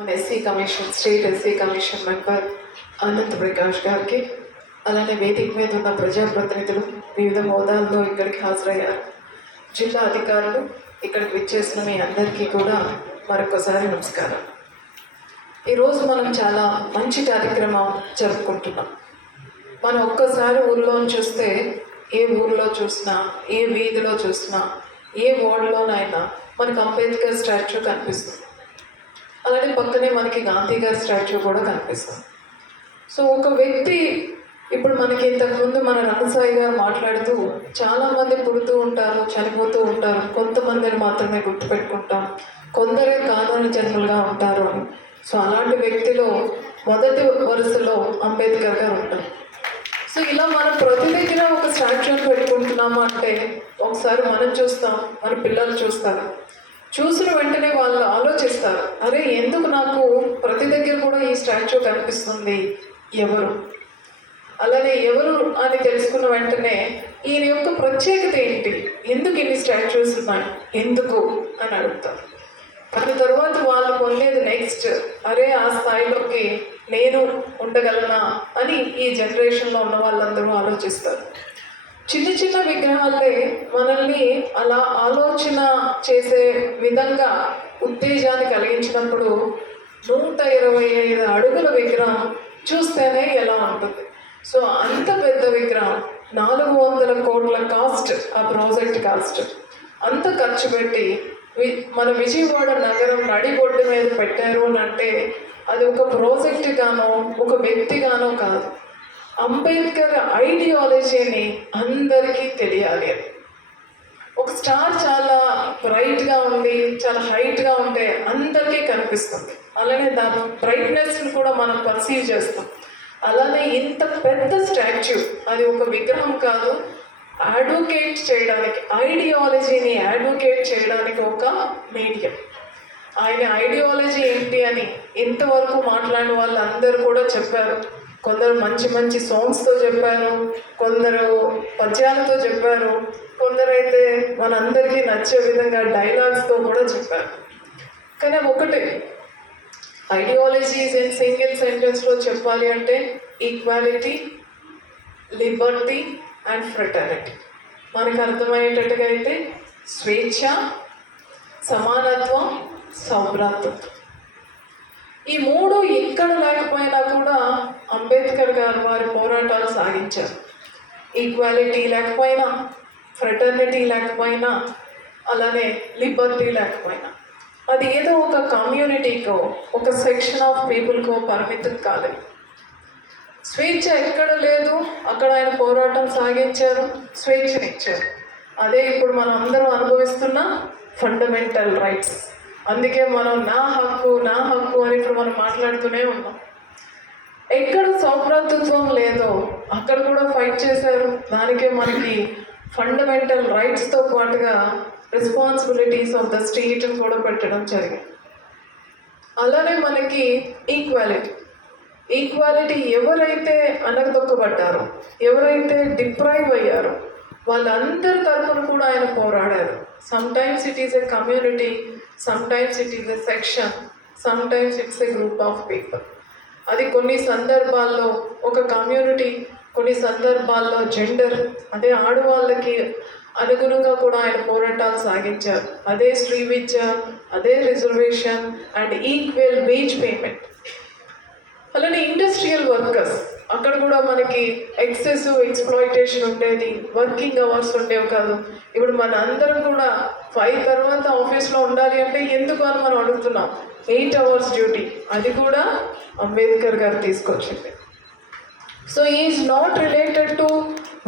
మన SC commission state SC commission member Anant Prakash గారికి అలానే వేదిక మీద ఉన్న ప్రజాప్రతినిధులు వివిధ హోదాల్లో ఇక్కడికి హాజరయ్యారు. జిల్లా అధికారులు ఇక్కడికి విచ్చేసిన మీ అందరికీ కూడా మరొకసారి నమస్కారం. ఈరోజు మనం చాలా మంచి కార్యక్రమం జరుపుకుంటున్నాం. మనం ఒక్కసారి ఊళ్ళో చూస్తే ఏ ఊర్లో చూసినా ఏ వీధిలో చూసినా ఏ వార్డులోనైనా మనకు అంబేద్కర్ స్టాచ్యూ కనిపిస్తుంది. అలానే పక్కనే మనకి గాంధీ గారి స్టాచ్యూ కూడా కనిపిస్తుంది. సో ఒక వ్యక్తి ఇప్పుడు మనకి ఇంతకుముందు మన రణసాయి గారు మాట్లాడుతూ చాలామంది పుడుతూ ఉంటారు చనిపోతూ ఉంటారు. కొంతమందిని మాత్రమే గుర్తుపెట్టుకుంటాం. కొందరే కానూని జన్మలుగా ఉంటారు అని. సో అలాంటి వ్యక్తిలో మొదటి వరుసలో అంబేద్కర్ గారు ఉంటారు. సో ఇలా మనం ప్రతి దగ్గర ఒక స్టాచ్యూని పెట్టుకుంటున్నాము అంటే ఒకసారి మనం చూస్తాం మన పిల్లలు చూస్తారు. చూసిన వెంటనే వాళ్ళు ఆలోచిస్తారు అరే ఎందుకు నాకు ప్రతి దగ్గర కూడా ఈ స్టాచ్యూ కనిపిస్తుంది? ఎవరు? అలానే ఎవరు అని తెలుసుకున్న వెంటనే ఈయన యొక్క ప్రత్యేకత ఏంటి? ఎందుకు ఇన్ని స్టాచ్యూస్ ఉన్నాయి? ఎందుకు? అని అడుగుతారు. దాని తర్వాత వాళ్ళు పొందేది నెక్స్ట్ అరే ఆ స్థాయిలోకి నేను ఉండగలనా? అని ఈ జనరేషన్లో ఉన్న వాళ్ళందరూ ఆలోచిస్తారు. చిన్న చిన్న విగ్రహాలే మనల్ని అలా ఆలోచన చేసే విధంగా ఉత్తేజాన్ని కలిగించినప్పుడు నూట ఇరవై ఐదు అడుగుల విగ్రహం చూస్తేనే ఎలా ఉంటుంది. సో అంత పెద్ద విగ్రహం నాలుగు వందల కోట్ల కాస్ట్ ఆ ప్రాజెక్ట్ కాస్ట్. అంత ఖర్చు పెట్టి వి- మన విజయవాడ నగరం నడిబొడ్డు మీద పెట్టారు అని అంటే అది ఒక ప్రాజెక్ట్ గానో ఒక వ్యక్తిగానో కాదు. అంబేద్కర్ ఐడియాలజీని అందరికీ తెలియాలి. అని ఒక స్టార్ చాలా బ్రైట్గా ఉంది చాలా హైట్గా ఉంటే అందరికీ కనిపిస్తుంది. అలానే దాని బ్రైట్నెస్ని కూడా మనం పర్సీవ్ చేస్తాం. అలానే ఇంత పెద్ద స్టాచ్యూ అది ఒక విగ్రహం కాదు అడ్వకేట్ చేయడానికి ఐడియాలజీని అడ్వకేట్ చేయడానికి ఒక మీడియం. ఆయన ఐడియాలజీ ఏంటి అని ఇంతవరకు మాట్లాడిన వాళ్ళందరూ కూడా చెప్పారు. కొందరు మంచి మంచి సాంగ్స్తో చెప్పారు. కొందరు పద్యాలతో చెప్పారు. కొందరైతే మనందరికీ నచ్చే విధంగా డైలాగ్స్తో కూడా చెప్పారు. కానీ ఒకటే ఐడియాలజీస్ ఇన్ సింగిల్ సెంటెన్స్లో చెప్పాలి అంటే ఈక్వాలిటీ లిబర్టీ అండ్ ఫ్రెటర్నిటీ మనకు అర్థమయ్యేటట్టుగా అయితే స్వేచ్ఛ సమానత్వం సౌభ్రాతృత్వం ఈ మూడు ఎక్కడ లేకపోయినా కూడా అంబేద్కర్ గారు వారి పోరాటాలు సాగించారు. ఈక్వాలిటీ లేకపోయినా ఫ్రెటర్నిటీ లేకపోయినా అలానే లిబర్టీ లేకపోయినా. అది ఏదో ఒక కమ్యూనిటీకో ఒక సెక్షన్ ఆఫ్ పీపుల్కో పరిమితం కాలేదు. స్వేచ్ఛ ఎక్కడ లేదు అక్కడ ఆయన పోరాటం సాగించారు స్వేచ్ఛనిచ్చారు అదే ఇప్పుడు మనం అందరం అనుభవిస్తున్న ఫండమెంటల్ రైట్స్ అందుకే మనం నా హక్కు నా హక్కు అని ఇప్పుడు మనం మాట్లాడుతూనే ఉన్నాం. ఎక్కడ సౌభ్రాతృత్వం లేదో అక్కడ కూడా ఫైట్ చేశారు. దానికే మనకి ఫండమెంటల్ రైట్స్తో పాటుగా రెస్పాన్సిబిలిటీస్ ఆఫ్ ద స్టేట్ కూడా పెట్టడం జరిగింది. అలానే మనకి ఈక్వాలిటీ ఈక్వాలిటీ ఎవరైతే అనగదొక్కబడ్డారో ఎవరైతే డిప్రైవ్ అయ్యారో వాళ్ళందరి తరపున కూడా ఆయన పోరాడారు. Sometimes it is a community sometimes it is a section sometimes it's a group of people అది కొన్ని సందర్భాల్లో ఒక కమ్యూనిటీ కొన్ని సందర్భాల్లో జెండర్ అదే ఆడవాళ్ళకి అనుగుణంగా కూడా ఆయన పోరాటాలు సాగించారు. అదే స్త్రీ విద్య అదే reservation and equal wage payment అలానే ఇండస్ట్రియల్ వర్కర్స్ అక్కడ కూడా మనకి ఎక్సెస్ ఎక్స్ప్లాయిటేషన్ ఉండేది వర్కింగ్ అవర్స్ ఉండేవి కాదు. ఇప్పుడు మన అందరం కూడా ఫైవ్ తర్వాత ఆఫీస్లో ఉండాలి అంటే ఎందుకు అని మనం అడుగుతున్నాం. ఎయిట్ అవర్స్ డ్యూటీ అది కూడా అంబేద్కర్ గారు తీసుకొచ్చింది. So is not related to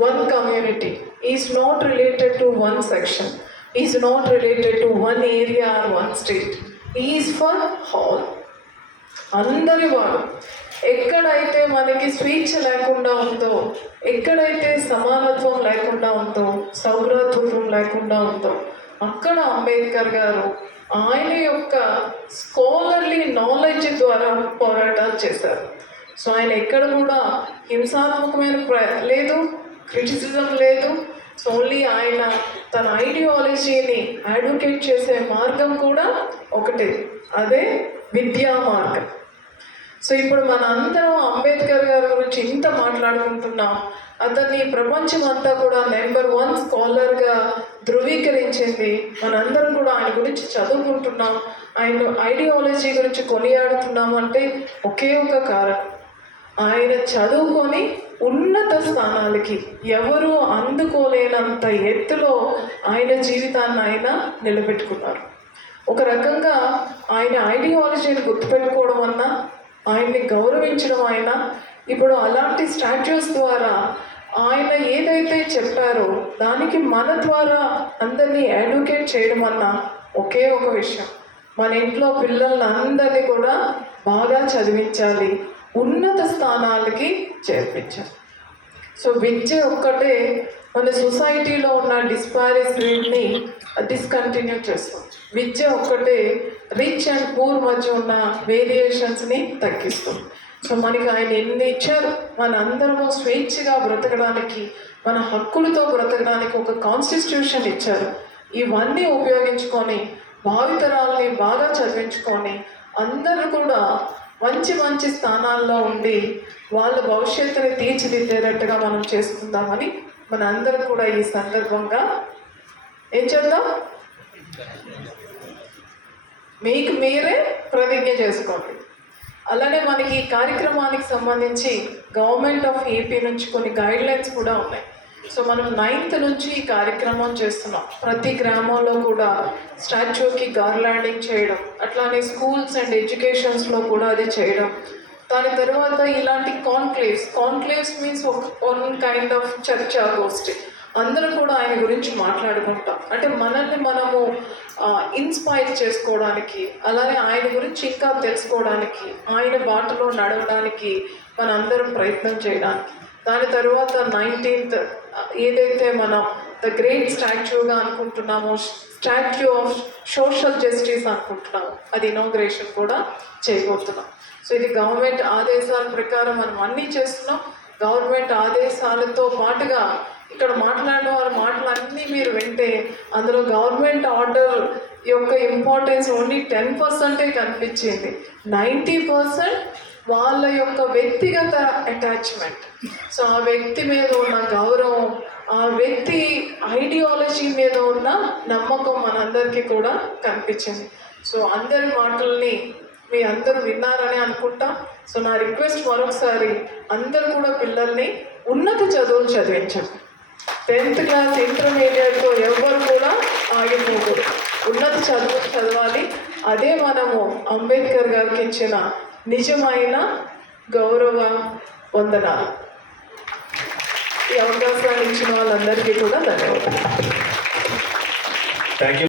one community is not related to one section is not related to one area or one state is for all అందరి వాడు. ఎక్కడైతే మనకి స్వేచ్ఛ లేకుండా ఉందో ఎక్కడైతే సమానత్వం లేకుండా ఉందో సౌరత్వం లేకుండా ఉందో అక్కడ అంబేద్కర్ గారు ఆయన యొక్క స్కాలర్లీ నాలెడ్జ్ ద్వారా పోరాటాలు చేశారు. సో ఆయన ఎక్కడ కూడా హింసాత్మకమైన ప్ర లేదు క్రిటిసిజం లేదు. సో ఓన్లీ ఆయన తన ఐడియాలజీని అడ్వకేట్ చేసే మార్గం కూడా ఒకటే అదే విద్యా మార్గం. సో ఇప్పుడు మన అందరం అంబేద్కర్ గారి గురించి ఇంత మాట్లాడుకుంటున్నాం. అతన్ని ప్రపంచం అంతా కూడా నెంబర్ వన్ స్కాలర్గా ధృవీకరించింది. మనందరం కూడా ఆయన గురించి చదువుకుంటున్నాం. ఆయన ఐడియాలజీ గురించి కొనియాడుతున్నాం అంటే ఒకే ఒక కారణం. ఆయన చదువుకొని ఉన్నత స్థానాలకి ఎవరు అందుకోలేనంత ఎత్తులో ఆయన జీవితాన్ని ఆయన నిలబెట్టుకున్నారు. ఒక రకంగా ఆయన ఐడియాలజీని గుర్తుపెట్టుకోవడం అన్నా ఆయన్ని గౌరవించడం ఆయన. ఇప్పుడు అలాంటి స్టాచ్యూస్ ద్వారా ఆయన ఏదైతే చెప్పారో దానికి మన ద్వారా అందరినీ ఎడ్యుకేట్ చేయడం అన్న ఒకే ఒక విషయం. మన ఇంట్లో పిల్లల్ని అందరినీ కూడా బాగా చదివించాలి. ఉన్నత స్థానాలకి చేర్పించాలి. సో విద్య ఒక్కటే మన సొసైటీలో ఉన్న డిస్పారిటీని డిస్కంటిన్యూ చేస్తుంది. విద్య ఒక్కటే రిచ్ అండ్ పూర్ మధ్య ఉన్న వేరియేషన్స్ని తగ్గిస్తుంది. సో మనకి ఆయన ఎన్ని ఇచ్చారు? మన అందరము స్వేచ్ఛగా బ్రతకడానికి మన హక్కులతో బ్రతకడానికి ఒక కాన్స్టిట్యూషన్ ఇచ్చారు. ఇవన్నీ ఉపయోగించుకొని భావితరాలని బాగా చదివించుకొని అందరూ కూడా మంచి మంచి స్థానాల్లో ఉండి వాళ్ళ భవిష్యత్తుని తీర్చిదిద్దేటట్టుగా మనం చేసుకుందామని మన అందరం కూడా ఈ సందర్భంగా ఏం చేద్దాం? మీకు మీరే ప్రతిజ్ఞ చేసుకోండి. అలానే మనకి ఈ కార్యక్రమానికి సంబంధించి గవర్నమెంట్ ఆఫ్ ఏపీ నుంచి కొన్ని గైడ్ లైన్స్ కూడా ఉన్నాయి. సో మనం నైన్త్ నుంచి ఈ కార్యక్రమం చేస్తున్నాం. ప్రతి గ్రామంలో కూడా స్టాచ్యూకి గార్లాండింగ్ చేయడం అట్లానే స్కూల్స్ అండ్ ఎడ్యుకేషన్స్లో కూడా అది చేయడం. దాని తర్వాత ఇలాంటి కాన్క్లేవ్స్ కాన్క్లేవ్స్ మీన్స్ ఒక వన్ కైండ్ ఆఫ్ చర్చా గోష్ఠి. అందరూ కూడా ఆయన గురించి మాట్లాడుకుంటాం. అంటే మనల్ని మనము ఇన్స్పైర్ చేసుకోవడానికి అలానే ఆయన గురించి ఇంకా తెలుసుకోవడానికి ఆయన బాటలో నడవడానికి మనందరం ప్రయత్నం చేయడానికి. దాని తర్వాత నైన్టీన్త్ ఏదైతే మనం ద గ్రేట్ స్టాచ్యూగా అనుకుంటున్నామో స్టాచ్యూ ఆఫ్ సోషల్ జస్టిస్ అనుకుంటున్నాము అది ఇనాగ్రేషన్ కూడా చేయబోతున్నాం. సో ఇది గవర్నమెంట్ ఆదేశాల ప్రకారం మనం అన్నీ చేస్తున్నాం. గవర్నమెంట్ ఆదేశాలతో పాటుగా ఇక్కడ మాట్లాడిన వారి మాటలన్నీ మీరు వింటే అందులో గవర్నమెంట్ ఆర్డర్ యొక్క ఇంపార్టెన్స్ ఓన్లీ టెన్ పర్సెంటే కనిపించింది. నైంటీ పర్సెంట్ వాళ్ళ యొక్క వ్యక్తిగత అటాచ్మెంట్ సో ఆ వ్యక్తి మీద ఉన్న గౌరవం ఆ వ్యక్తి ఐడియాలజీ మీద ఉన్న నమ్మకం మనందరికీ కూడా కనిపించింది. సో అందరి మాటల్ని మీ అందరూ విన్నారని అనుకుంటా. సో నా రిక్వెస్ట్ మరొకసారి అందరు కూడా పిల్లల్ని ఉన్నత చదువులు చదివించండి. టెన్త్ క్లాస్ ఇంటర్మీడియట్తో ఎవరు కూడా ఆగిపోకూడదు ఉన్నత చదువు చదవాలి. అదే మనము అంబేద్కర్ గారికి ఇచ్చిన నిజమైన గౌరవ వందనాలు. ఈ అవకాశాన్ని ఇచ్చిన వాళ్ళందరికీ కూడా ధన్యవాదాలు. Thank you